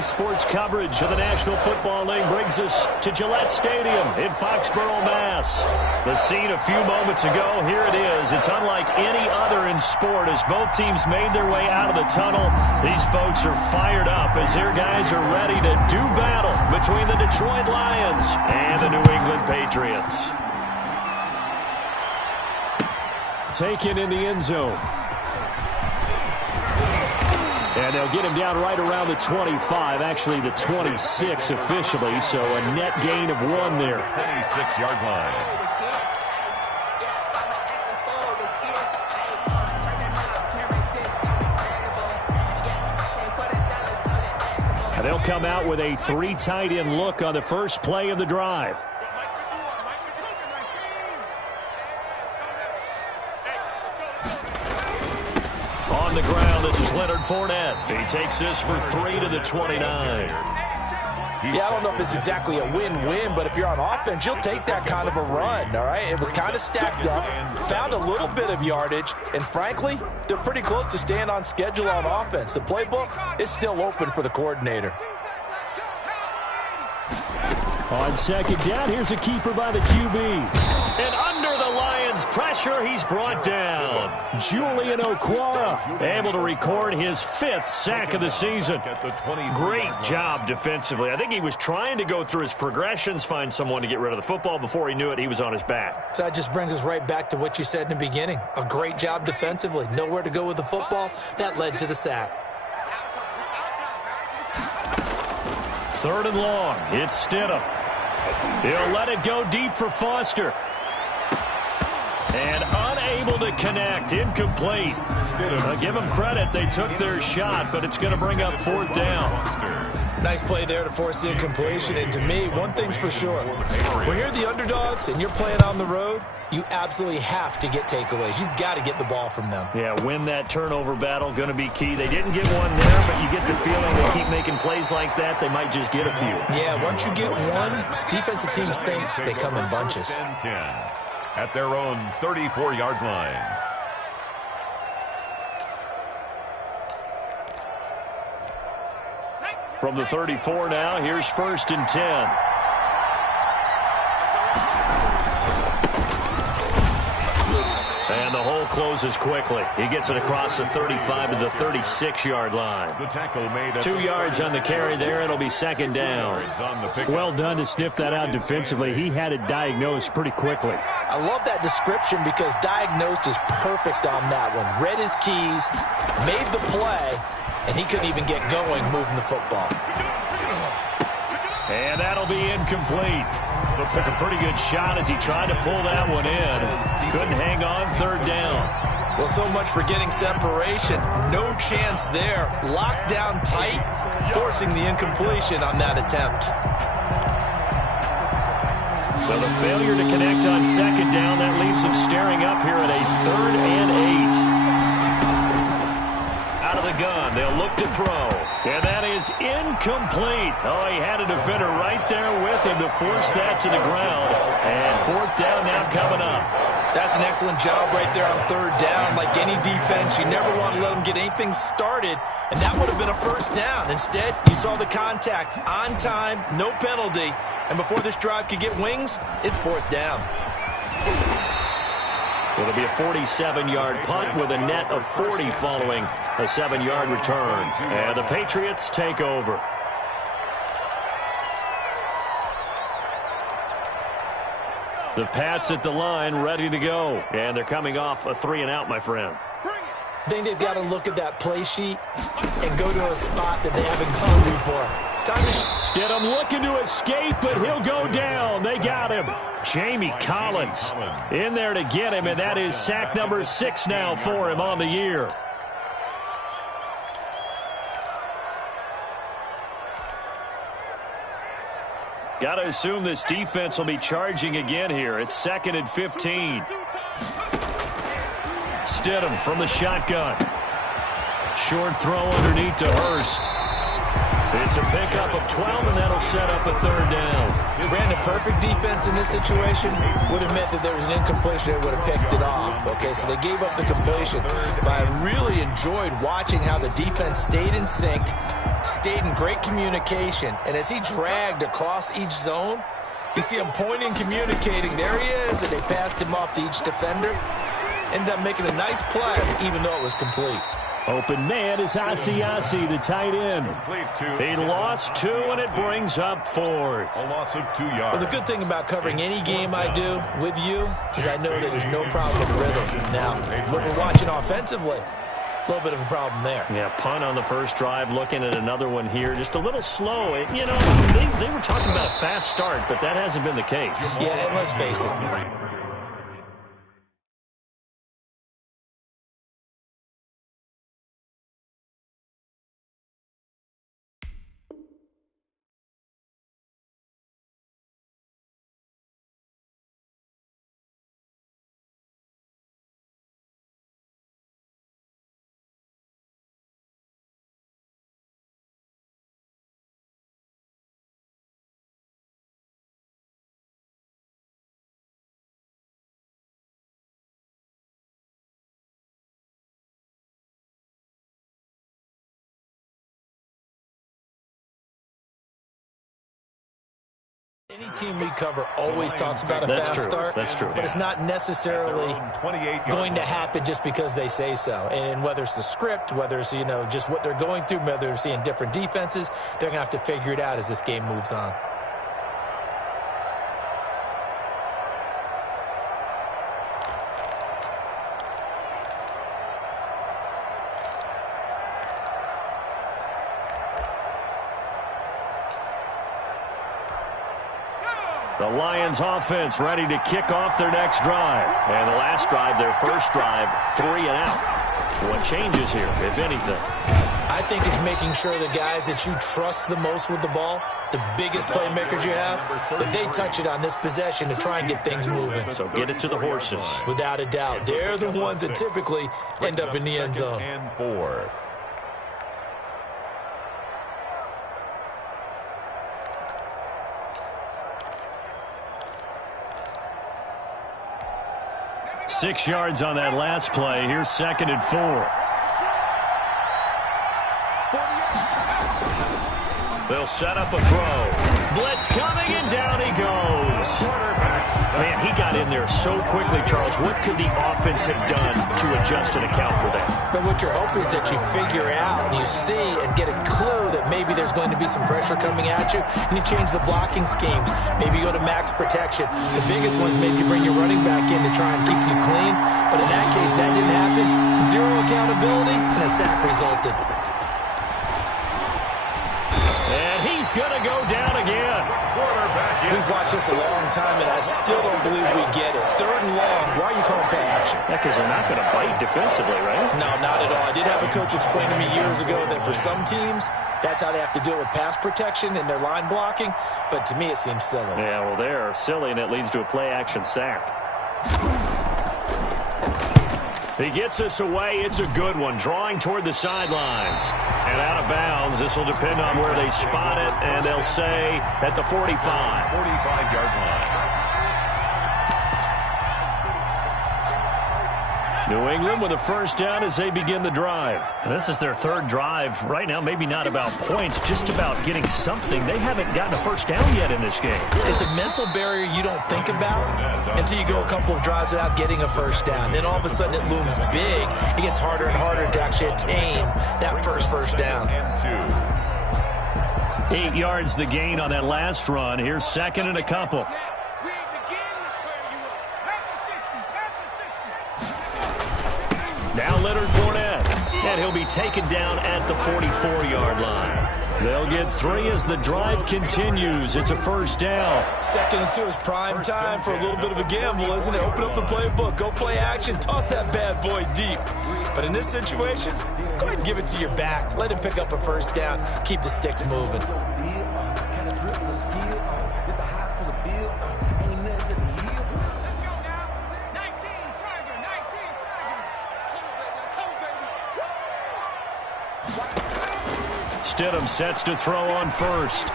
Today's sports coverage of the National Football League brings us to Gillette Stadium in Foxborough, Mass. The scene a few moments ago, here it is. It's unlike any other in sport as both teams made their way out of the tunnel. These folks are fired up as their guys are ready to do battle between the Detroit Lions and the New England Patriots. Taken in the end zone. And they'll get him down right around the 25, actually the 26 officially, so a net gain of 1 there. 26-yard line. And they'll come out with a 3 tight end look on the first play of the drive. On the ground, this is Leonard Fournette. He takes this for 3 to the 29. Yeah, I don't know if it's exactly a win-win, but if you're on offense, you'll take that kind of a run, all right? It was kind of stacked up, found a little bit of yardage, and frankly, they're pretty close to staying on schedule on offense. The playbook is still open for the coordinator. On second down, here's a keeper by the QB. And under the Lions' pressure, he's brought down. Julian Okwara able to record his 5th sack of the season. Great job defensively. I think he was trying to go through his progressions, find someone to get rid of the football. Before he knew it, he was on his back. So that just brings us right back to what you said in the beginning. A great job defensively. Nowhere to go with the football. That led to the sack. 3rd and long. It's Stidham. He'll let it go deep for Foster. And unable to connect. Incomplete. Give them credit. They took their shot, but it's going to bring up 4th down. Nice play there to force the incompletion. And to me, one thing's for sure. When you're the underdogs and you're playing on the road, you absolutely have to get takeaways. You've got to get the ball from them. Yeah, win that turnover battle. Going to be key. They didn't get one there, but you get the feeling they keep making plays like that, they might just get a few. Yeah, once you get one, defensive teams think they come in bunches. 10-10 at their own 34-yard line. From the 34 now, here's 1st and 10. And the hole closes quickly. He gets it across the 35 to the 36-yard line. The tackle made 2 yards on the carry there. It'll be 2nd down. Well done to sniff that out defensively. He had it diagnosed pretty quickly. I love that description because diagnosed is perfect on that one. Read his keys, made the play, and he couldn't even get going moving the football. And that'll be incomplete. Took a pretty good shot as he tried to pull that one in. Couldn't hang on. 3rd down. Well, so much for getting separation. No chance there. Locked down tight, forcing the incompletion on that attempt. So the failure to connect on 2nd down, that leaves him staring up here at a 3rd and 8. Out of the gun, they'll look to throw. And that is incomplete. Oh, he had a defender right there with him to force that to the ground. And 4th down now coming up. That's an excellent job right there on 3rd down. Like any defense, you never want to let them get anything started, and that would have been a 1st down. Instead, you saw the contact on time, no penalty, and before this drive could get wings, it's 4th down. It'll be a 47-yard punt with a net of 40 following a 7-yard return. And the Patriots take over. The Pats at the line, ready to go. And they're coming off a 3-and-out, my friend. I think they've got to look at that play sheet and go to a spot that they haven't gone before. Stidham looking to escape, but he'll go down. They got him. Jamie Collins in there to get him, and that is sack number 6 now for him on the year. Got to assume this defense will be charging again here. It's 2nd and 15. Stidham from the shotgun. Short throw underneath to Hurst. It's a pickup of 12, and that'll set up a third down. Brandon, perfect defense in this situation would have meant that there was an incompletion. They would have picked it off. Okay, so they gave up the completion. But I really enjoyed watching how the defense stayed in sync, stayed in great communication, and as he dragged across each zone, you see him pointing, communicating. There he is, and they passed him off to each defender. Ended up making a nice play, even though it was complete. Open man is Asiasi, the tight end. He lost 2, and it brings up 4th. A loss of 2 yards. Well, the good thing about covering any game I do with you is I know that there's no problem with rhythm. Now, what we're watching offensively, a little bit of a problem there. Yeah, punt on the first drive, looking at another one here. Just a little slow. You know, they were talking about a fast start, but that hasn't been the case. Yeah, and let's face it. Any team we cover always talks about a fast start. That's true. But it's not necessarily going to happen just because they say so. And whether it's the script, whether it's, just what they're going through, whether they're seeing different defenses, they're going to have to figure it out as this game moves on. The Lions offense ready to kick off their next drive. And the last drive, their first drive, 3 and out. What changes here, if anything? I think it's making sure the guys that you trust the most with the ball, the biggest playmakers you have, that they touch it on this possession to try and get things moving. So get it to the horses. Without a doubt. They're the ones that typically end up in the end zone. And 4. Six yards on that last play. Here's 2nd and 4. They'll set up a throw. Blitz coming, and down he goes. Man, he got in there so quickly, Charles. What could the offense have done to adjust and account for that? But what you're hoping is that you figure out and you see and get a clue that maybe there's going to be some pressure coming at you, and you change the blocking schemes. Maybe you go to max protection. The biggest ones, maybe you bring your running back in to try and keep you clean. But in that case, that didn't happen. Zero accountability, and a sack resulted. And he's going to go down again. We've watched this a long time, and I still don't believe we get it. 3rd and long. Why are you calling play action? Yeah, because they're not going to bite defensively, right? No, not at all. I did have a coach explain to me years ago that for some teams, that's how they have to do it with pass protection and their line blocking. But to me, it seems silly. Yeah, well, they're silly, and it leads to a play-action sack. He gets us away. It's a good one. Drawing toward the sidelines. And out of bounds. This will depend on where they spot it. And they'll say at the 45. 45-yard line. New England with a first down as they begin the drive. This is their 3rd drive. Right now, maybe not about points, just about getting something. They haven't gotten a first down yet in this game. It's a mental barrier you don't think about until you go a couple of drives without getting a first down. Then all of a sudden it looms big. It gets harder and harder to actually attain that first down. 8 yards the gain on that last run. Here's 2nd and a couple. Now Leonard Fournette, and he'll be taken down at the 44-yard line. They'll get 3 as the drive continues. It's a first down. 2nd and 2 is prime time for a little bit of a gamble, isn't it? Open up the playbook, go play action, toss that bad boy deep. But in this situation, go ahead and give it to your back. Let him pick up a first down. Keep the sticks moving. Stidham sets to throw on first.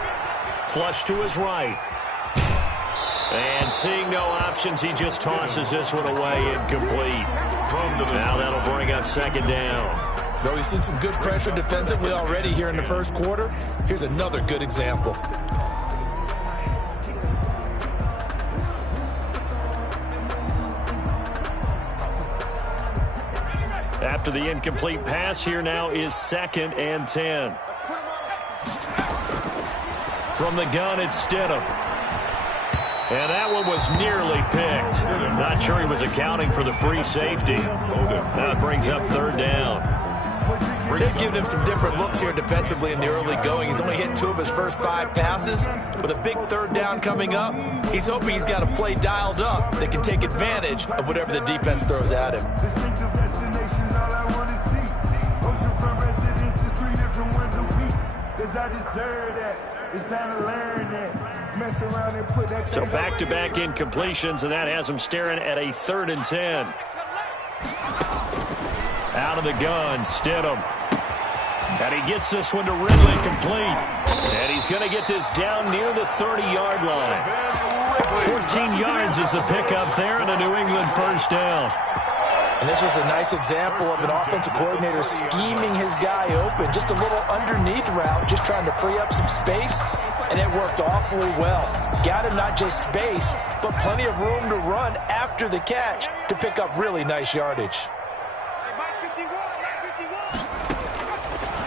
Flush to his right. And seeing no options, he just tosses this one away, incomplete. Now that'll bring up second down. So we've seen some good pressure defensively already here in the first quarter. Here's another good example. After the incomplete pass, here now is 2nd and 10. From the gun, it's Stidham. And that one was nearly picked. Not sure he was accounting for the free safety. Now it brings up 3rd down. They've given him some different looks here defensively in the early going. He's only hit 2 of his first 5 passes. With a big 3rd down coming up, he's hoping he's got a play dialed up that can take advantage of whatever the defense throws at him. So back-to-back incompletions, and that has him staring at a 3rd and 10. Out of the gun, Stidham. And he gets this one to Ridley complete. And he's going to get this down near the 30-yard line. 14 yards is the pickup there, and a New England first down. And this was a nice example of an offensive coordinator scheming his guy open. Just a little underneath route, just trying to free up some space, and it worked awfully well. Got him not just space, but plenty of room to run after the catch to pick up really nice yardage.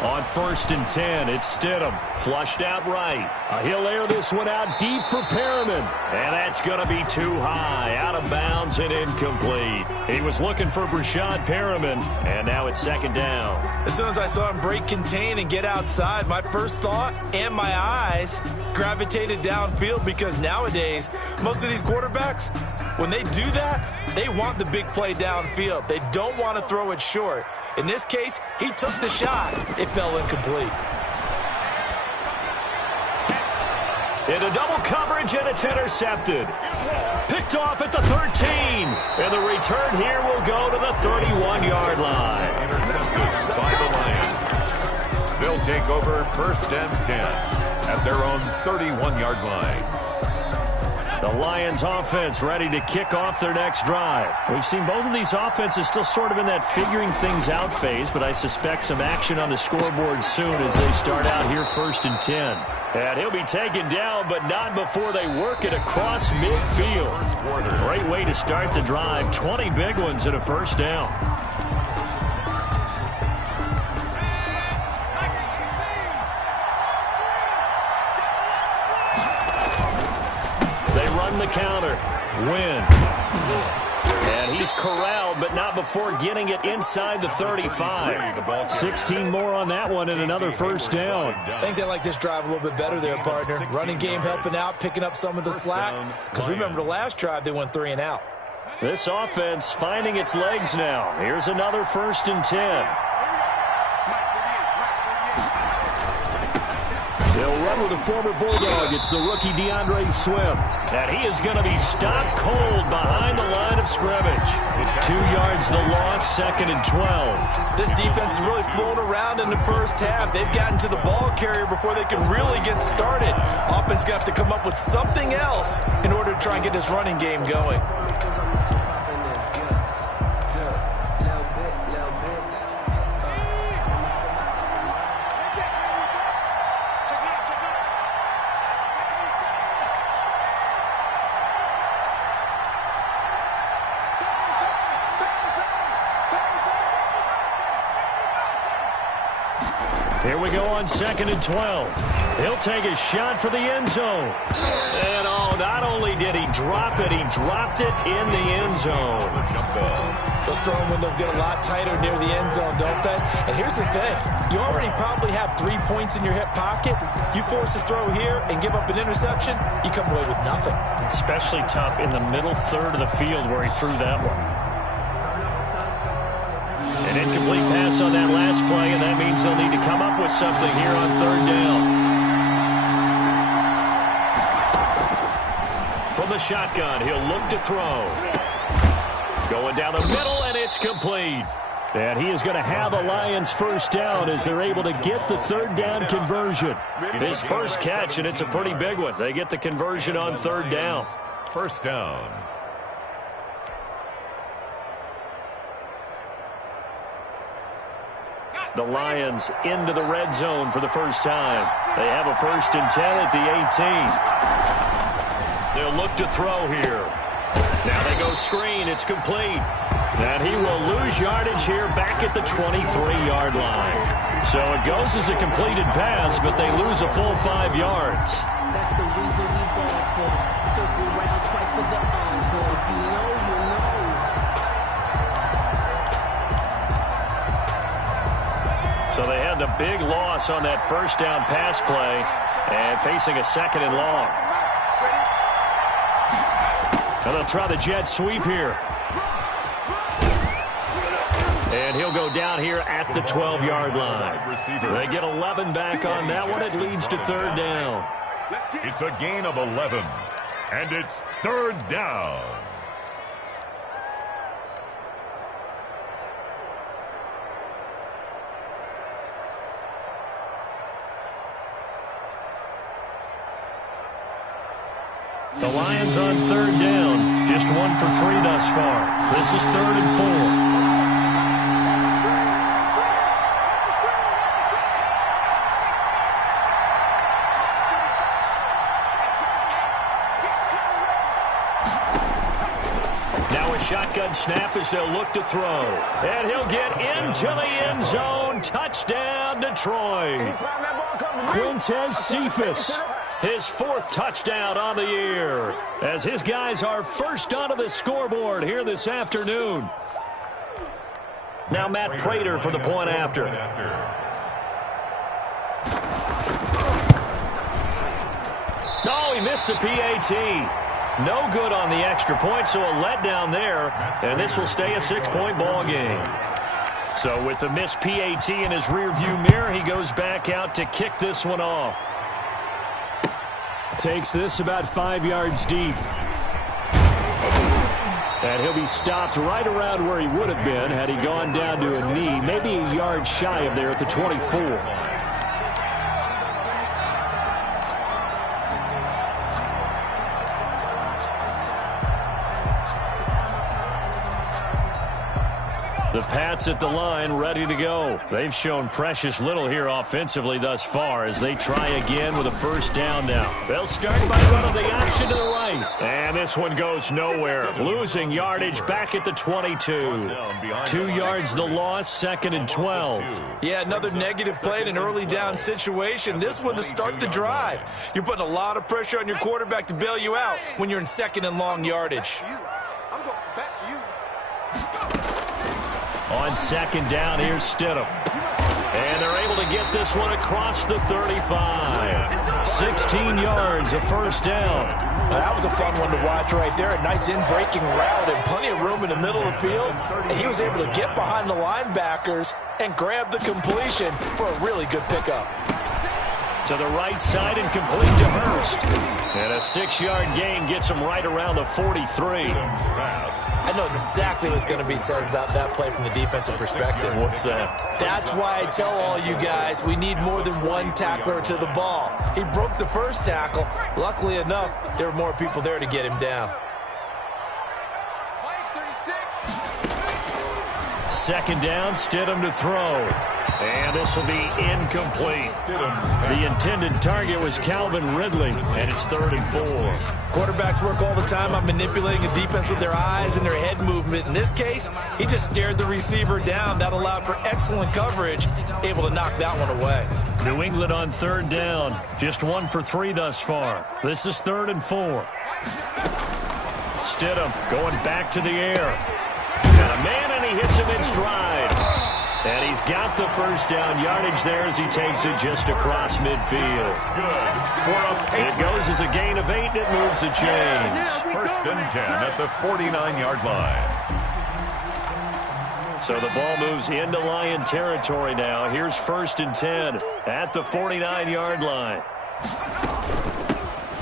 On 1st and 10, it's Stidham. Flushed out right. He'll air this one out deep for Perriman. And that's going to be too high. Out of bounds and incomplete. He was looking for Breshad Perriman. And now it's 2nd down. As soon as I saw him break contain and get outside, my first thought and my eyes gravitated downfield, because nowadays, most of these quarterbacks, when they do that, they want the big play downfield. They don't want to throw it short. In this case, he took the shot. It fell incomplete. Into double coverage, and it's intercepted. Picked off at the 13. And the return here will go to the 31-yard line. Intercepted by the Lions. They'll take over 1st and 10 at their own 31-yard line. The Lions offense ready to kick off their next drive. We've seen both of these offenses still sort of in that figuring things out phase, but I suspect some action on the scoreboard soon as they start out here 1st and 10. And he'll be taken down, but not before they work it across midfield. Great way to start the drive. 20 big ones and a first down. The counter. Win. And he's corralled, but not before getting it inside the 35. 16 more on that one and another first down. I think they like this drive a little bit better there, partner. Running game helping out, picking up some of the slack. Because remember, the last drive, they went 3 and out. This offense finding its legs now. Here's another 1st and 10. They'll run with a former Bulldog. It's the rookie DeAndre Swift. And he is going to be stopped cold behind the line of scrimmage. 2 yards the loss, 2nd and 12. This defense is really flown around in the first half. They've gotten to the ball carrier before they can really get started. Offense going to have to come up with something else in order to try and get this running game going. Here we go on 2nd and 12. He'll take a shot for the end zone. And not only did he drop it, he dropped it in the end zone. Those throwing windows get a lot tighter near the end zone, don't they? And here's the thing. You already probably have 3 points in your hip pocket. You force a throw here and give up an interception, you come away with nothing. Especially tough in the middle third of the field where he threw that one. An incomplete pass on that last play, and that means they'll need to come up with something here on 3rd down. From the shotgun, he'll look to throw. Going down the middle, and it's complete. And he is going to have a Lions first down as they're able to get the third down conversion. His first catch, and it's a pretty big one. They get the conversion on third down. First down. The Lions into the red zone for the first time. They have a 1st and 10 at the 18. They'll look to throw here. Now they go screen. It's complete. And he will lose yardage here back at the 23-yard line. So it goes as a completed pass, but they lose a full 5 yards. That's the reason we ball for. Circle around twice for the encore. If you know, you know. So they had the big loss on that first down pass play and facing a 2nd and long. And they'll try the jet sweep here. And he'll go down here at the 12-yard line. They get 11 back on that one. It leads to third down. It's a gain of 11, and it's third down. The Lions on third down. Just 1 for 3 thus far. This is 3rd and 4. Shotgun snap as they'll look to throw. And he'll get into the end zone. Touchdown, Detroit. Quintez Cephus, his 4th touchdown on the year, as his guys are first onto the scoreboard here this afternoon. Now Matt Prater for the point after. Oh, he missed the PAT. No good on the extra point, so a letdown there, and this will stay a 6-point ball game. So with the missed PAT in his rearview mirror, he goes back out to kick this one off. Takes this about 5 yards deep. And he'll be stopped right around where he would have been had he gone down to a knee, maybe a yard shy of there at the 24. The Pats at the line ready to go. They've shown precious little here offensively thus far as they try again with a first down now. They'll start by running the option to the right. And this one goes nowhere. Losing yardage back at the 22. 2 yards the loss, 2nd and 12. Yeah, another negative play in an early down situation. This one to start the drive. You're putting a lot of pressure on your quarterback to bail you out when you're in 2nd and long yardage. I'm going back to you. On 2nd down, here's Stidham. And they're able to get this one across the 35. 16 yards, a first down. Now, that was a fun one to watch right there. A nice in-breaking route and plenty of room in the middle of the field. And he was able to get behind the linebackers and grab the completion for a really good pickup. To the right side and complete to Hurst. And a 6-yard gain gets him right around the 43. I know exactly what's going to be said about that play from the defensive perspective. What's that? That's why I tell all you guys we need more than one tackler to the ball. He broke the first tackle. Luckily enough, there were more people there to get him down. 2nd down, Stidham to throw. And this will be incomplete. The intended target was Calvin Ridley, and it's 3rd and 4. Quarterbacks work all the time on manipulating a defense with their eyes and their head movement. In this case, he just stared the receiver down. That allowed for excellent coverage, able to knock that one away. New England on 3rd down. Just 1 for 3 thus far. This is 3rd and 4. Stidham going back to the air. Got a man, and he hits him in stride. And he's got the first down yardage there as he takes it just across midfield. It goes as a gain of 8, and it moves the chains. 1st and 10 at the 49-yard line. So the ball moves into Lion territory now. Here's 1st and 10 at the 49-yard line.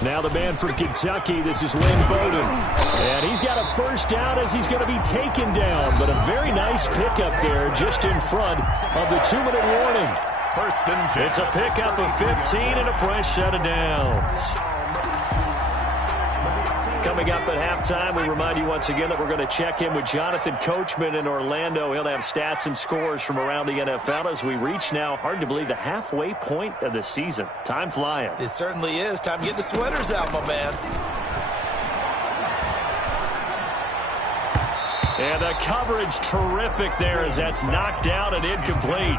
Now the man from Kentucky, this is Lynn Bowden. And he's got a first down as he's going to be taken down. But a very nice pickup there just in front of the 2-minute warning. First and 10. It's a pickup of 15 and a fresh set of downs. Coming up at halftime, we remind you once again that we're going to check in with Jonathan Coachman in Orlando. He'll have stats and scores from around the NFL as we reach now, hard to believe, the halfway point of the season. Time flying. It certainly is. Time to get the sweaters out, my man. And the coverage terrific there as that's knocked down and incomplete.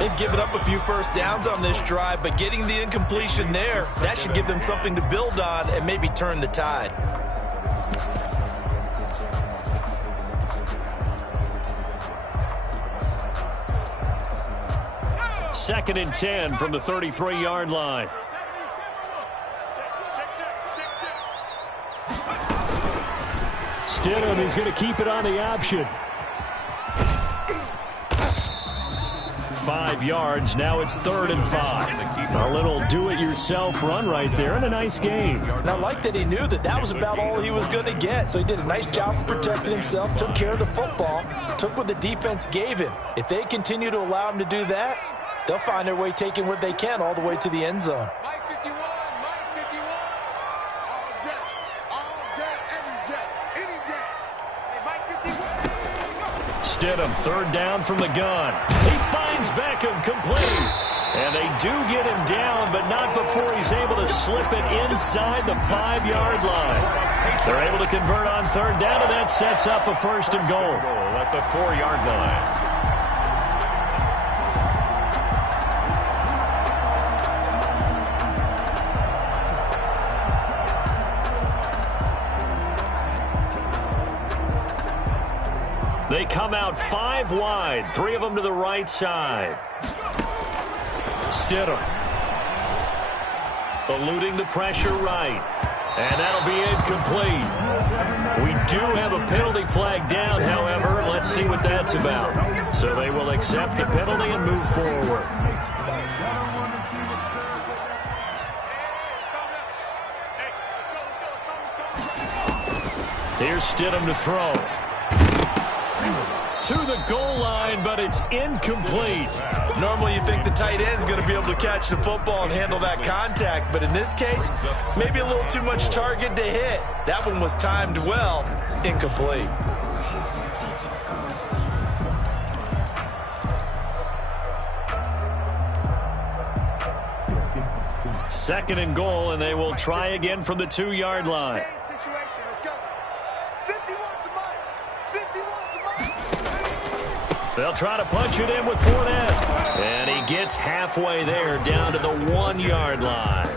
They've given up a few first downs on this drive, but getting the incompletion there, that should give them something to build on and maybe turn the tide. Second and 10 from the 33-yard line. Stidham is going to keep it on the option. 5 yards. Now it's 3rd and 5. A little do-it-yourself run right there and a nice game. And I like that he knew that that was about all he was going to get. So he did a nice job of protecting himself, took care of the football, took what the defense gave him. If they continue to allow him to do that, they'll find their way taking what they can all the way to the end zone. Stidham, 3rd down from the gun. He finds Beckham complete. And they do get him down, but not before he's able to slip it inside the 5-yard line. They're able to convert on 3rd down, and that sets up a 1st and goal. At the 4-yard line. They come out 5 wide, 3 of them to the right side. Stidham eluding the pressure right. And that'll be incomplete. We do have a penalty flag down, however. Let's see what that's about. So they will accept the penalty and move forward. Here's Stidham to throw. To the goal line, but it's incomplete. Normally you think the tight end's going to be able to catch the football and handle that contact, but in this case, maybe a little too much target to hit. That one was timed well, incomplete. Second and goal, and they will try again from the 2-yard line. They'll try to punch it in with Fournette. And he gets halfway there down to the 1-yard line.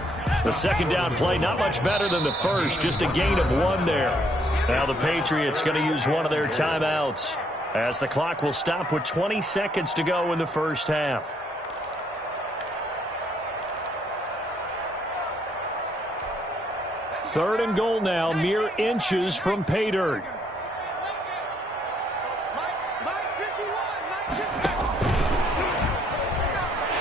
The second down play, not much better than the first, just a gain of 1 there. Now the Patriots going to use one of their timeouts as the clock will stop with 20 seconds to go in the first half. Third and goal now, mere inches from pay dirt.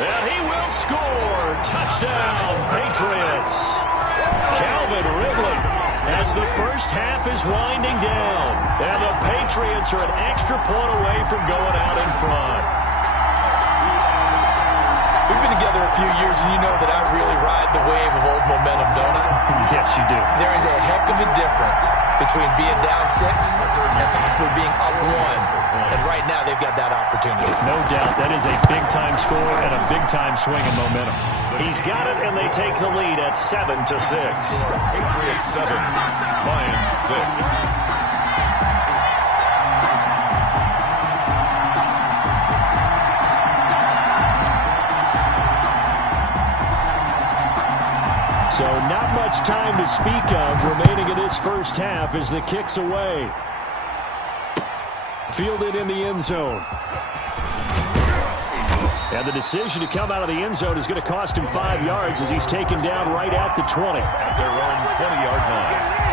And he will score. Touchdown, Patriots. Calvin Ridley as the first half is winding down. And the Patriots are an extra point away from going out in front. We've been together a few years, and you know that I really ride the wave of old momentum, don't I? Yes, you do. There is a heck of a difference between being down 6 and possibly being up 1. And right now, they've got that opportunity. No doubt. That is a big-time score and a big-time swing in momentum. He's got it, and they take the lead at 7-6. Patriots 7, Lions 6. So not much time to speak of remaining in this first half as the kick's away. Fielded in the end zone. And the decision to come out of the end zone is going to cost him 5 yards as he's taken down right at the 20. At their own 20-yard line.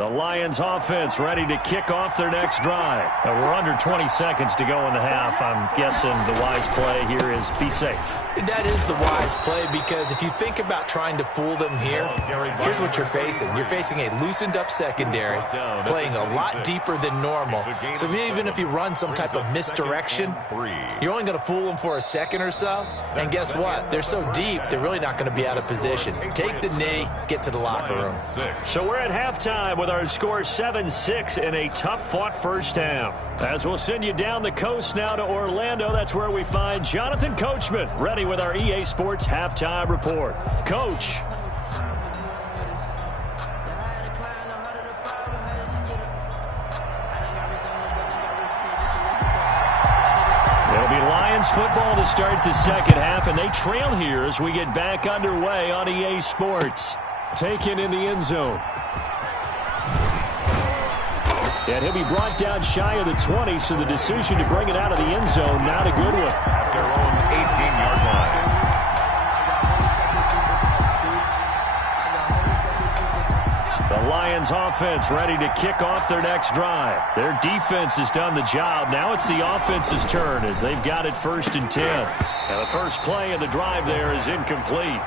The Lions offense ready to kick off their next drive. We're under 20 seconds to go in the half. I'm guessing the wise play here is be safe. That is the wise play, because if you think about trying to fool them here, here's what you're facing. You're facing a loosened up secondary, playing a lot deeper than normal. So even if you run some type of misdirection, you're only going to fool them for a second or so. And guess what? They're so deep, they're really not going to be out of position. Take the knee, get to the locker room. So we're at halftime with our score 7-6 in a tough-fought first half. As we'll send you down the coast now to Orlando, that's where we find Jonathan Coachman, ready with our EA Sports Halftime Report. Coach. It'll be Lions football to start the second half, and they trail here as we get back underway on EA Sports. Taken in the end zone. And he'll be brought down shy of the 20, so the decision to bring it out of the end zone, not a good one. At their own 18-yard line. The Lions offense ready to kick off their next drive. Their defense has done the job. Now it's the offense's turn as they've got it 1st and 10. Now the first play of the drive there is incomplete.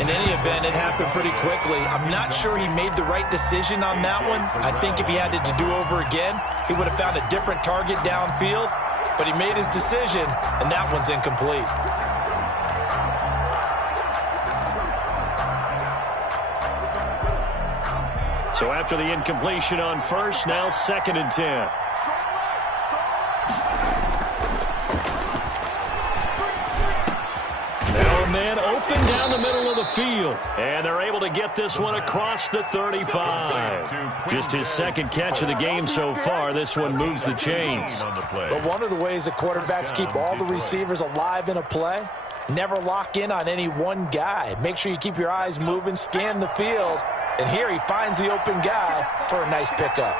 In any event, it happened pretty quickly. I'm not sure he made the right decision on that one. I think if he had it to do over again, he would have found a different target downfield. But he made his decision, and that one's incomplete. So after the incompletion on first, now 2nd and 10. Man open down the middle of the field. And they're able to get this one across the 35. Just his 2nd catch of the game so far. This one moves the chains. But one of the ways that quarterbacks keep all the receivers alive in a play, never lock in on any one guy. Make sure you keep your eyes moving, scan the field. And here he finds the open guy for a nice pickup.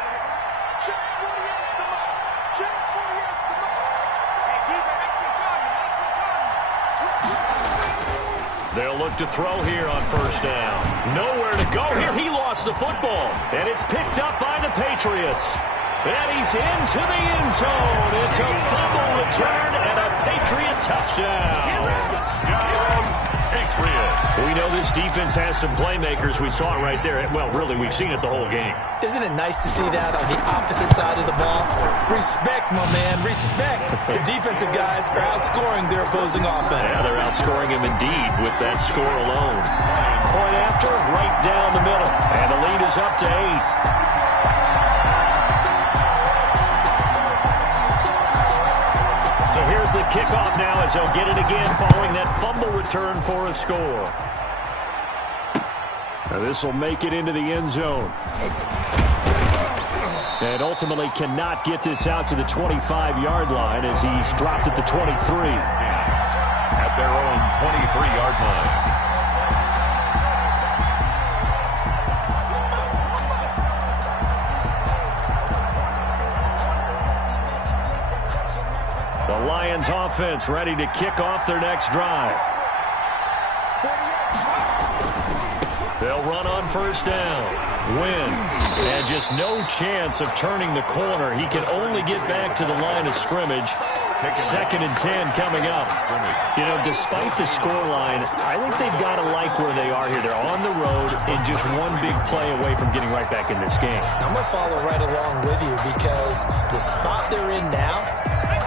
They'll look to throw here on 1st down. Nowhere to go here. He lost the football. And it's picked up by the Patriots. And he's into the end zone. It's a fumble return and a Patriot touchdown. We know this defense has some playmakers. We saw it right there. Well, really, we've seen it the whole game. Isn't it nice to see that on the opposite side of the ball? Respect, my man, respect. The defensive guys are outscoring their opposing offense. Yeah, they're outscoring him indeed with that score alone. Point after, right down the middle. And the lead is up to 8. So here's the kickoff now as they'll get it again following that fumble return for a score. Now this will make it into the end zone. And ultimately cannot get this out to the 25-yard line as he's dropped at the 23. At their own 23-yard line. The Lions offense ready to kick off their next drive. They'll run on 1st down. Win. And just no chance of turning the corner. He can only get back to the line of scrimmage. 2nd and 10 coming up. You know, despite the scoreline, I think they've got to like where they are here. They're on the road and just one big play away from getting right back in this game. I'm going to follow right along with you because the spot they're in now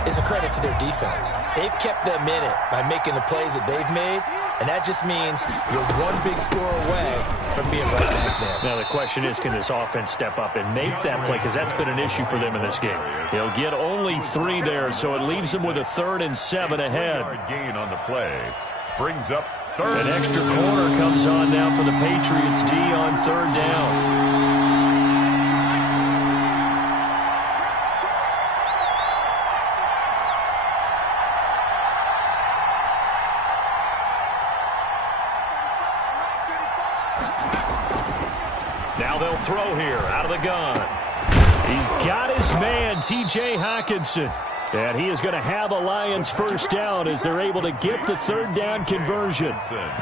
is a credit to their defense. They've kept them in it by making the plays that they've made, and that just means you're one big score away from being right back there. Now the question is, can this offense step up and make that play? Because that's been an issue for them in this game. They'll get only 3 there, so it leaves them with a 3rd and 7 ahead. Gain on the play brings up 3rd. An extra corner comes on now for the Patriots D on 3rd down. Now they'll throw here out of the gun. He's got his man, T.J. Hockenson. And he is going to have a Lions first down as they're able to get the third down conversion.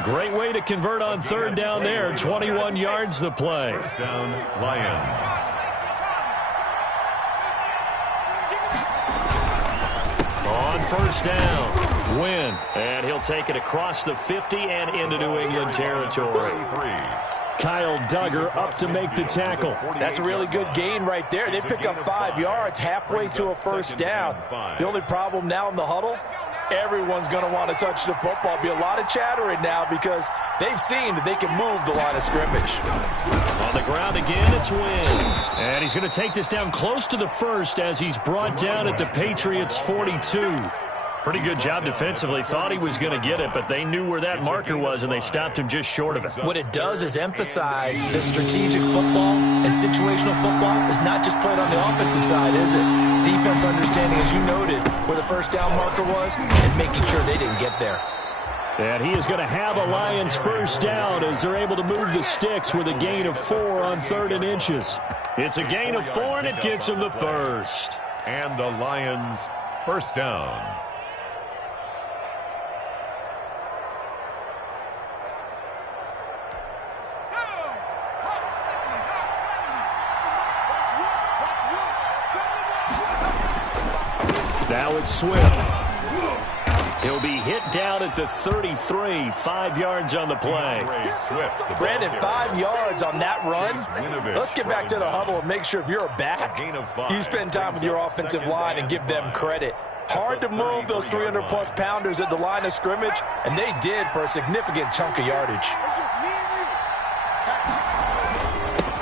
Great way to convert on third down there. 21 yards the play. First down, Lions. On first down, Wynn. And he'll take it across the 50 and into New England territory. Kyle Duggar up to make the tackle. That's a really good gain right there. They pick up 5 yards halfway to a first down. The only problem now in the huddle, everyone's going to want to touch the football. Be a lot of chattering now because they've seen that they can move the line of scrimmage. On the ground again, it's Wynn. And he's going to take this down close to the first as he's brought down at the Patriots' 42. Pretty good job defensively. Thought he was going to get it, but they knew where that marker was, and they stopped him just short of it. What it does is emphasize that strategic football and situational football is not just played on the offensive side, is it? Defense understanding, as you noted, where the first down marker was and making sure they didn't get there. And he is going to have a Lions first down as they're able to move the sticks with a gain of 4 on 3rd and inches. It's a gain of 4, and it gets him the first. And the Lions first down. Now it's Swift. He'll be hit down at the 33, 5 yards on the play. Brandon, 5 yards on that run. Let's get back to the huddle and make sure if you're a back, you spend time with your offensive line and give them credit. Hard to move those 300-plus pounders at the line of scrimmage, and they did for a significant chunk of yardage.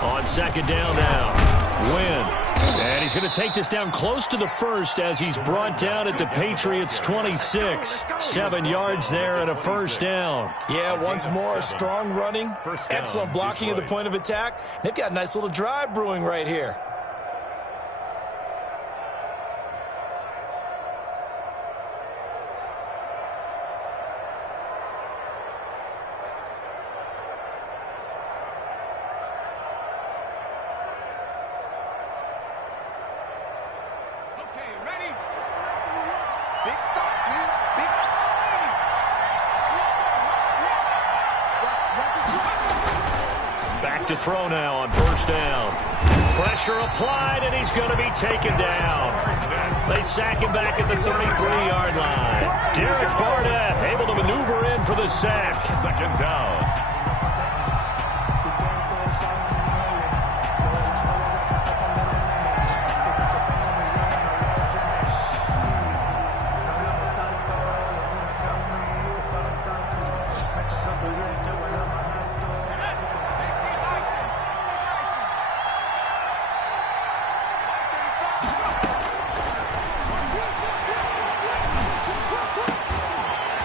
On second down now, Wynn. And he's going to take this down close to the first as he's brought down at the Patriots' 26. 7 yards there and a first down. Yeah, once more, strong running, excellent blocking at the point of attack. They've got a nice little drive brewing right here. To throw now on first down. Pressure applied, and he's going to be taken down. They sack him back at the 33-yard line. Derek Barnett able to maneuver in for the sack. Second down.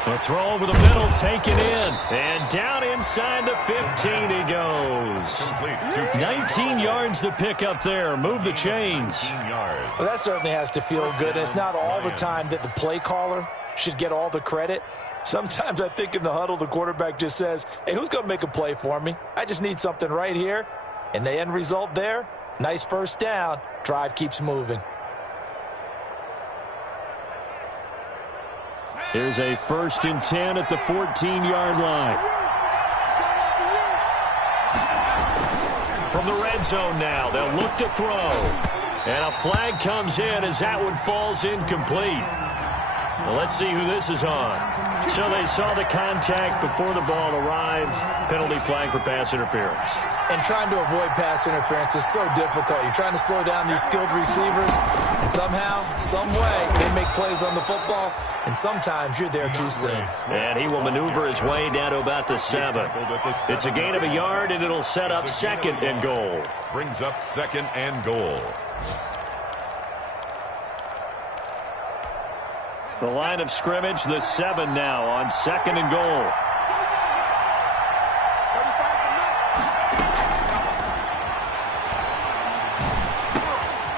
A throw over the middle, taken in. And down inside the 15 he goes. 19 yards to pick up there. Move the chains. Well, that certainly has to feel good. It's not all the time that the play caller should get all the credit. Sometimes I think in the huddle, the quarterback just says, hey, who's going to make a play for me? I just need something right here. And the end result there, nice first down. Drive keeps moving. Here's a 1st and 10 at the 14-yard line. From the red zone now, they'll look to throw. And a flag comes in as that one falls incomplete. Well, let's see who this is on. So they saw the contact before the ball arrived. Penalty flag for pass interference. And trying to avoid pass interference is so difficult. You're trying to slow down these skilled receivers, and somehow, some way, they make plays on the football, and sometimes you're there too soon. And he will maneuver his way down to about the 7. It's a gain of a yard, and it'll set up 2nd and goal. Brings up 2nd and goal. The line of scrimmage, the 7 now on 2nd and goal.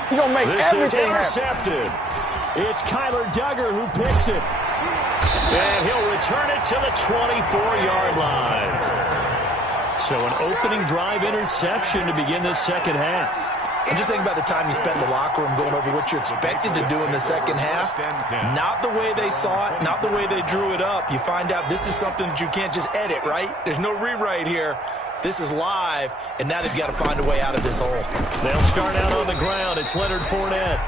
He's going to make this is everything intercepted. happen. It's Kyler Duggar who picks it. And he'll return it to the 24-yard line. So an opening drive interception to begin this second half. And just think about the time you spent in the locker room going over what you expected to do in the second half. Not the way they saw it, not the way they drew it up. You find out this is something that you can't just edit, right? There's no rewrite here. This is live, and now they've got to find a way out of this hole. They'll start out on the ground. It's Leonard Fournette.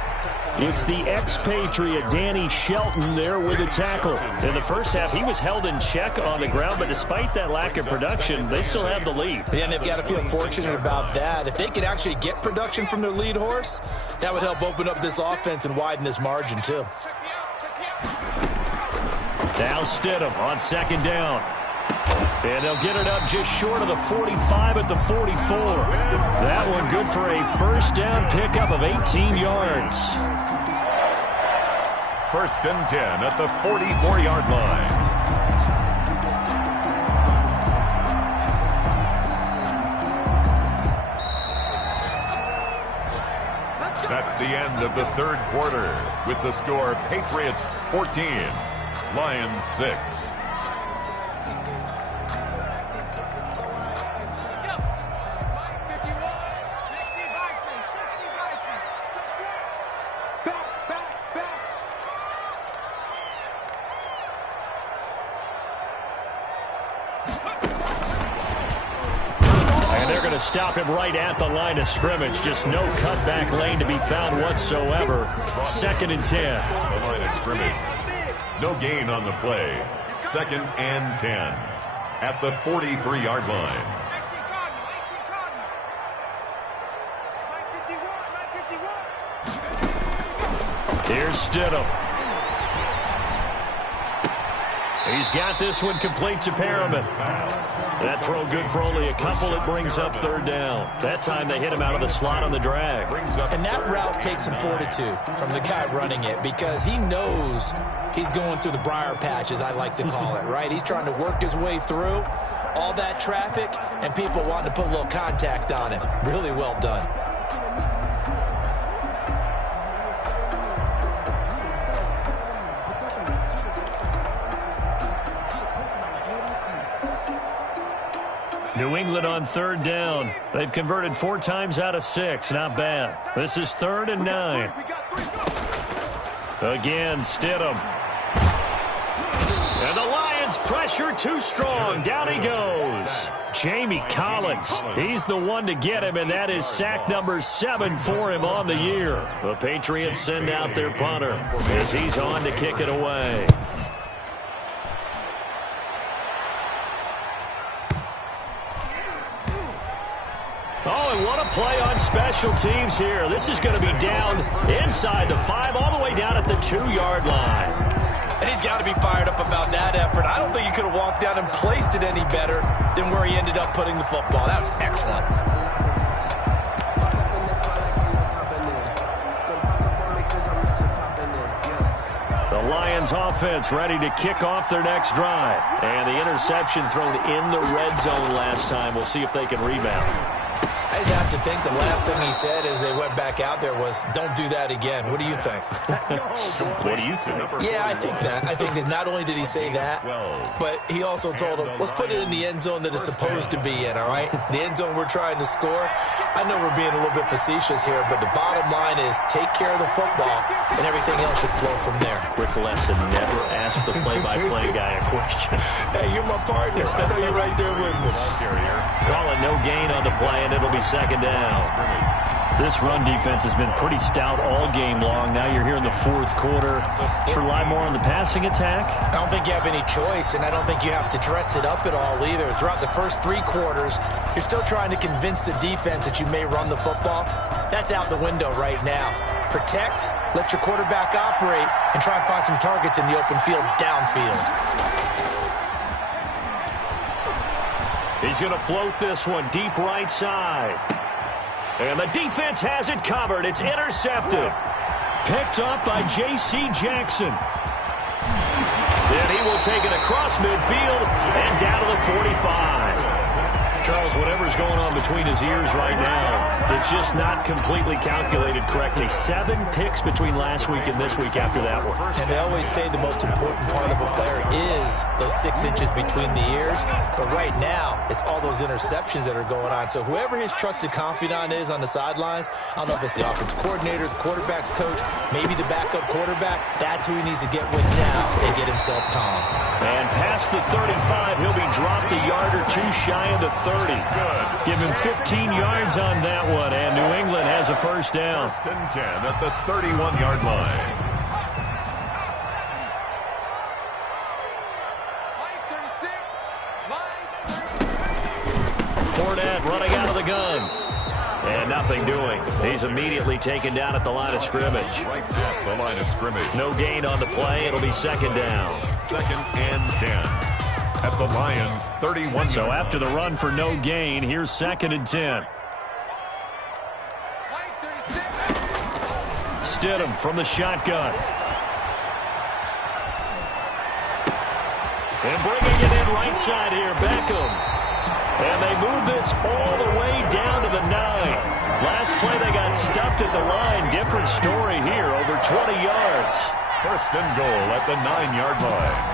It's the ex-Patriot Danny Shelton there with the tackle. In the first half, he was held in check on the ground, but despite that lack of production, they still have the lead. Yeah, and they've got to feel fortunate about that. If they could actually get production from their lead horse, that would help open up this offense and widen this margin, too. Now Stidham on second down. And they'll get it up just short of the 45 at the 44. That one good for a first down pickup of 18 yards. First and 10 at the 44-yard line. That's the end of the third quarter with the score Patriots 14, Lions 6. Stop him right at the line of scrimmage. Just no cutback lane to be found whatsoever. Second and 10. The line of scrimmage. No gain on the play. Second and 10 at the 43-yard line. Here's Stidham. He's got this one complete to Perriman. That throw good for only a couple. It brings up third down. That time they hit him out of the slot on the drag. And that route takes some fortitude from the guy running it because he knows he's going through the briar patch, as I like to call it, right? He's trying to work his way through all that traffic and people wanting to put a little contact on him. Really well done. New England on third down. They've converted 4 times out of 6. Not bad. This is 3rd and 9. Again, Stidham. And the Lions pressure too strong. Down he goes. Jamie Collins. He's the one to get him, and that is sack number 7 for him on the year. The Patriots send out their punter as he's on to kick it away. Oh, and what a play on special teams here. This is going to be down inside the 5, all the way down at the 2-yard line. And he's got to be fired up about that effort. I don't think he could have walked down and placed it any better than where he ended up putting the football. That was excellent. The Lions offense ready to kick off their next drive. And the interception thrown in the red zone last time. We'll see if they can rebound. I just have to think the last thing he said as they went back out there was, don't do that again. What do you think? What do you think? Yeah, I think that. I think that not only did he say that, but he also told him, let's put it in the end zone that it's supposed to be in, all right? The end zone we're trying to score. I know we're being a little bit facetious here, but the bottom line is take care of the football, and everything else should flow from there. Quick lesson, never ask the play-by-play guy a question. Hey, you're my partner. I know you're right there with me. Calling no gain on the play, and it'll be second down. This run defense has been pretty stout all game long. Now you're here in the fourth quarter. Let's rely more on the passing attack. I don't think you have any choice, and I don't think you have to dress it up at all either. Throughout the first 3 quarters, you're still trying to convince the defense that you may run the football. That's out the window right now. Protect, let your quarterback operate, and try and find some targets in the open field downfield. He's going to float this one deep right side. And the defense has it covered. It's intercepted. Picked up by J.C. Jackson. Then he will take it across midfield and down to the 45. Charles, whatever's going on between his ears right now, the it's just not completely calculated correctly. 7 picks between last week and this week after that one. And they always say the most important part of a player is those 6 inches between the ears. But right now, it's all those interceptions that are going on. So whoever his trusted confidant is on the sidelines, I don't know if it's the offensive coordinator, the quarterback's coach, maybe the backup quarterback, that's who he needs to get with now and get himself calm. And past the 35, he'll be dropped a yard or 2 shy of the 30. Good. Give him 15 yards on that one, and New England has a first down. 1st and 10 at the 31-yard line. Fournette running out of the gun. And nothing doing. He's immediately taken down at the line of scrimmage. Right at the line of scrimmage. No gain on the play. It'll be 2nd down. 2nd and 10 at the Lions' 31. So after the run for no gain, here's 2nd and 10. Stidham from the shotgun. And bringing it in right side here, Beckham. And they move this all the way down to the 9. Last play they got stuffed at the line. Different story here, over 20 yards. 1st and goal at the 9-yard line.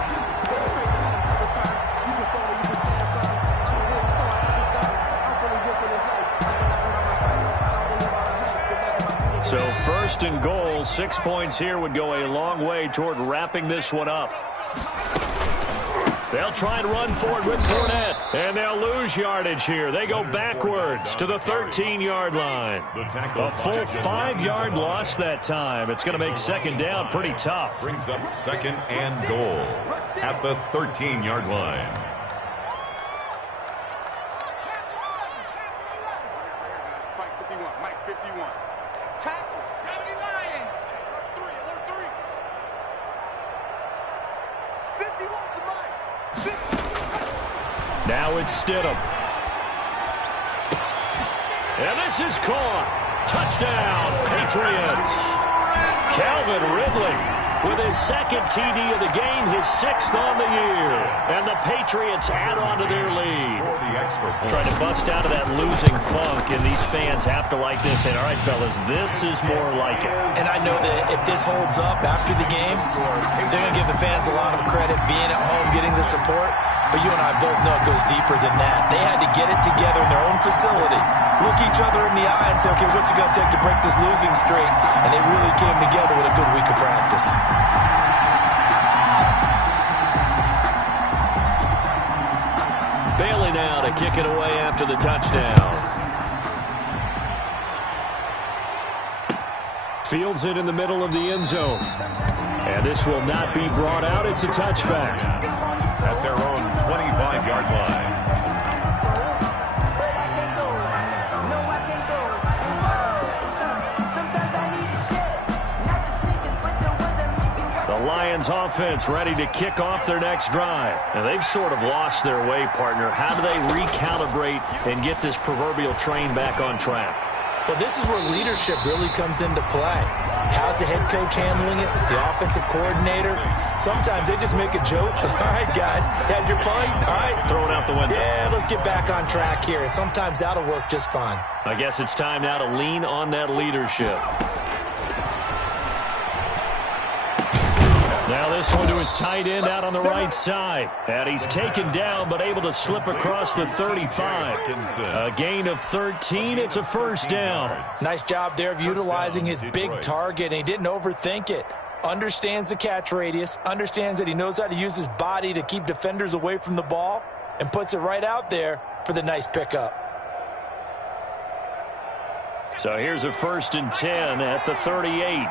So 1st and goal, 6 points here would go a long way toward wrapping this one up. They'll try and run forward with Fournette, and they'll lose yardage here. They go backwards to the 13-yard line. A full 5-yard loss that time. It's going to make 2nd down pretty tough. Brings up 2nd and goal at the 13-yard line. Mike 51, Mike 51. Tackle, 79. Alert 3, alert 3. 51 to Mike. 50. Now it's Stidham. And this is caught. Touchdown, Patriots. Calvin Ridley with his 2nd TD of the game, his 6th on the year. And the Patriots add on to their lead. Trying to bust out of that losing funk, and these fans have to like this. And all right, fellas, this is more like it. And I know that if this holds up after the game, they're going to give the fans a lot of credit being at home, getting the support. But you and I both know it goes deeper than that. They had to get it together in their own facility, look each other in the eye and say, okay, what's it going to take to break this losing streak? And they really came together with a good week of practice. Bailey now to kick it away after the touchdown. Fields it in the middle of the end zone. And this will not be brought out. It's a touchback. At their own 25-yard line. The Lions offense ready to kick off their next drive. And they've sort of lost their way, partner. How do they recalibrate and get this proverbial train back on track? Well, this is where leadership really comes into play. How's the head coach handling it? The offensive coordinator? Sometimes they just make a joke. All right, guys, had your fun? All right. Throw it out the window. Yeah, let's get back on track here. And sometimes that'll work just fine. I guess it's time now to lean on that leadership. Now this one to his tight end out on the right side. And he's taken down but able to slip across the 35. A gain of 13. It's a first down. Nice job there of utilizing his big target. And he didn't overthink it. Understands the catch radius. Understands that he knows how to use his body to keep defenders away from the ball. And puts it right out there for the nice pickup. So here's a 1st and 10 at the 38.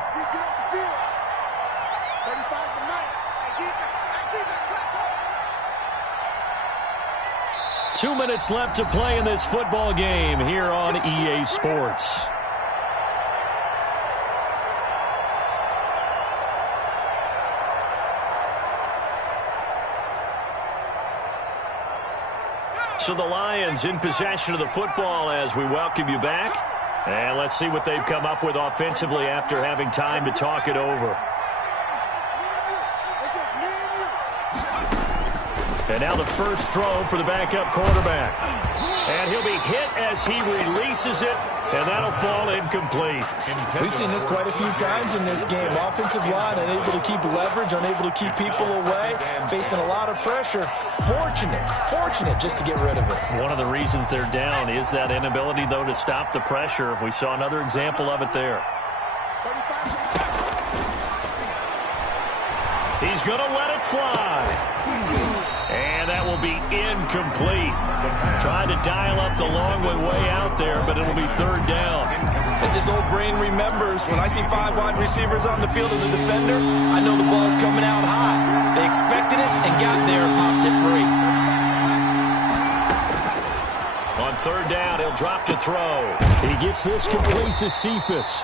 2 minutes left to play in this football game here on EA Sports. So the Lions in possession of the football as we welcome you back. And let's see what they've come up with offensively after having time to talk it over. And now the first throw for the backup quarterback. And he'll be hit as he releases it, and that'll fall incomplete. We've seen this quite a few times in this game. Offensive line unable to keep leverage, unable to keep people away, facing a lot of pressure. Fortunate just to get rid of it. One of the reasons they're down is that inability, though, to stop the pressure. We saw another example of it there. He's going to let it fly. And that will be incomplete. Tried to dial up the long way out there, but it'll be third down. As this old brain remembers, when I see 5 wide receivers on the field as a defender, I know the ball's coming out high. They expected it and got there and popped it free. On third down, he'll drop to throw. He gets this complete to Cephas.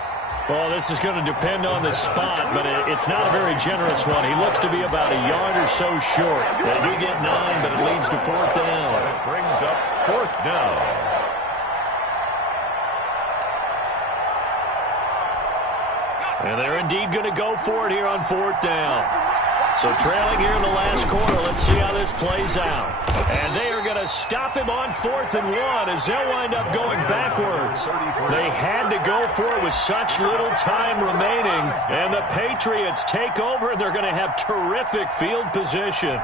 Well, this is going to depend on the spot, but it's not a very generous one. He looks to be about a yard or so short. They do get 9, but it leads to fourth down. It brings up fourth down. And they're indeed going to go for it here on fourth down. So trailing here in the last quarter, let's see how this plays out. And they are going to stop him on 4th and 1 as they'll wind up going backwards. They had to go for it with such little time remaining. And the Patriots take over, and they're going to have terrific field position.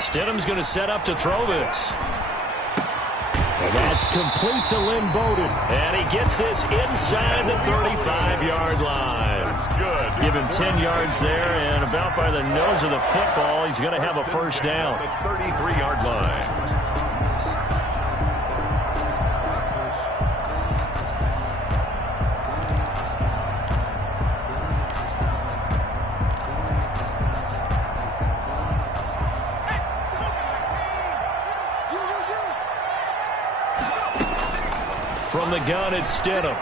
Stidham's going to set up to throw this. And that's complete to Lynn Bowden. And he gets this inside the 35-yard line. That's good. Give him 10 yards there, and about by the nose of the football, he's going to have a first down. The 33-yard line. From the gun, it's Stidham.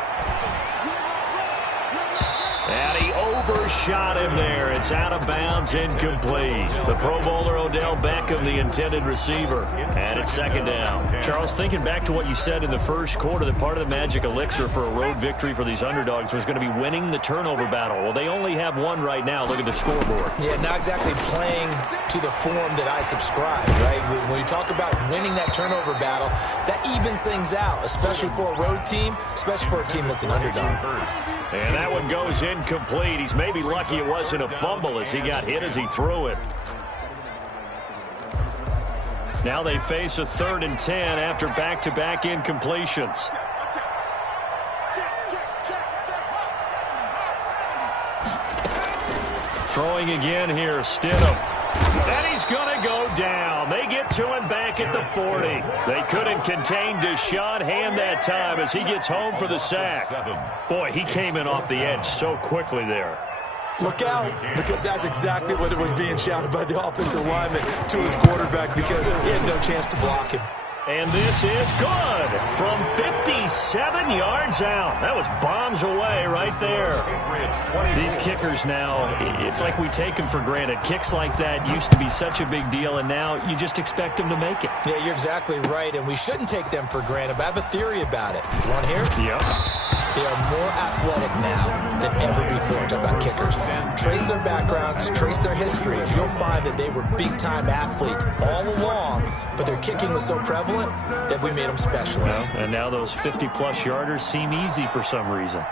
And he overshot him there. It's out of bounds, incomplete. The Pro Bowler Odell Beckham, the intended receiver. And it's second down. Charles, thinking back to what you said in the first quarter, that part of the magic elixir for a road victory for these underdogs was going to be winning the turnover battle. Well, they only have one right now. Look at the scoreboard. Yeah, not exactly playing to the form that I subscribe, right? When you talk about winning that turnover battle, that evens things out, especially for a road team, especially for a team that's an underdog. And that one goes incomplete. He's maybe lucky it wasn't a fumble as he got hit as he threw it. Now they face a 3rd and 10 after back-to-back incompletions. Throwing again here, Stidham. And he's going to go down. They get to him back at the 40. They couldn't contain Deshaun Hand that time as he gets home for the sack. Boy, he came in off the edge so quickly there. Look out, because that's exactly what it was being shouted by the offensive lineman to his quarterback, because he had no chance to block him. And this is good from 57 yards out. That was bombs away right there. These kickers now, it's like we take them for granted. Kicks like that used to be such a big deal, and now you just expect them to make it. Yeah, you're exactly right, and we shouldn't take them for granted, but I have a theory about it. You want to hear it? Yep. They are more athletic now than ever before. Talk about kickers. Trace their backgrounds, trace their history. You'll find that they were big-time athletes all along, but their kicking was so prevalent that we made them specialists. Well, and now those 50-plus yarders seem easy for some reason.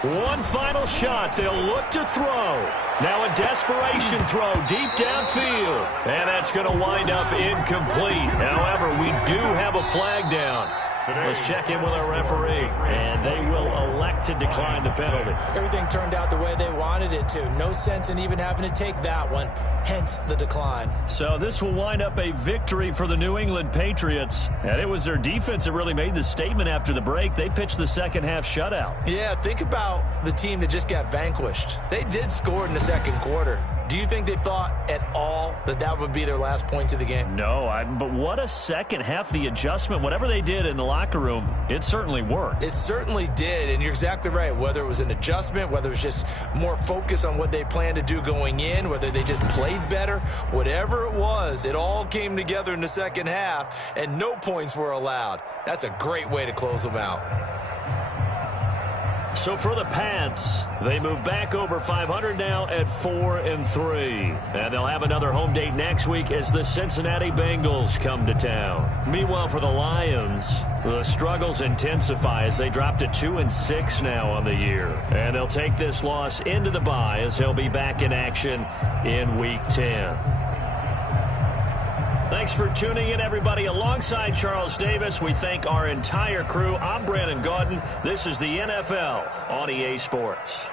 One final shot. They'll look to throw. Now a desperation throw deep downfield. And that's going to wind up incomplete. However, we do have a flag down. Let's check in with our referee. And they will elect to decline the penalty. Everything turned out the way they wanted it to. No sense in even having to take that one. Hence the decline. So this will wind up a victory for the New England Patriots. And it was their defense that really made the statement after the break. They pitched the second half shutout. Yeah, think about the team that just got vanquished. They did score in the second quarter. Do you think they thought at all that that would be their last points of the game? No, but what a second half. The adjustment, whatever they did in the locker room, it certainly worked. It certainly did, and you're exactly right. Whether it was an adjustment, whether it was just more focus on what they planned to do going in, whether they just played better, whatever it was, it all came together in the second half, and no points were allowed. That's a great way to close them out. So for the Pats, they move back over 500 now at 4-3. And they'll have another home date next week as the Cincinnati Bengals come to town. Meanwhile, for the Lions, the struggles intensify as they drop to 2-6 now on the year. And they'll take this loss into the bye as they'll be back in action in Week 10. Thanks for tuning in, everybody. Alongside Charles Davis, we thank our entire crew. I'm Brandon Gaudin. This is the NFL on EA Sports.